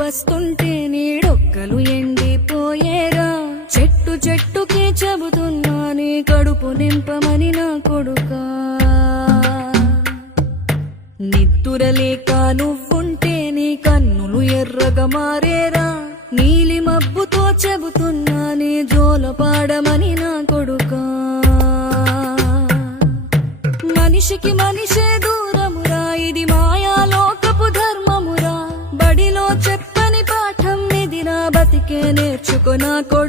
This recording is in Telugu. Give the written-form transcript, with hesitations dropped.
వస్తుంటే నీడొక్కలు ఎండిపోయేరా. చెట్టు చెట్టుకి చెబుతున్నా నీ కడుపు నింపమని నా కొడుకా. నిద్దురలేక నువ్వుంటే నీ కన్నులు ఎర్రగా మారేరా. నీలి మబ్బుతో చెబుతున్నా నీ జోలపాడమని నా కొడుకా. మనిషికి మనిషే దూరమురా, ఇది మాయాలోకపు ధర్మమురా. బడిలో చెప్పని పాఠం ఇది, నా బతికే నేర్చుకో నా కొడుకా.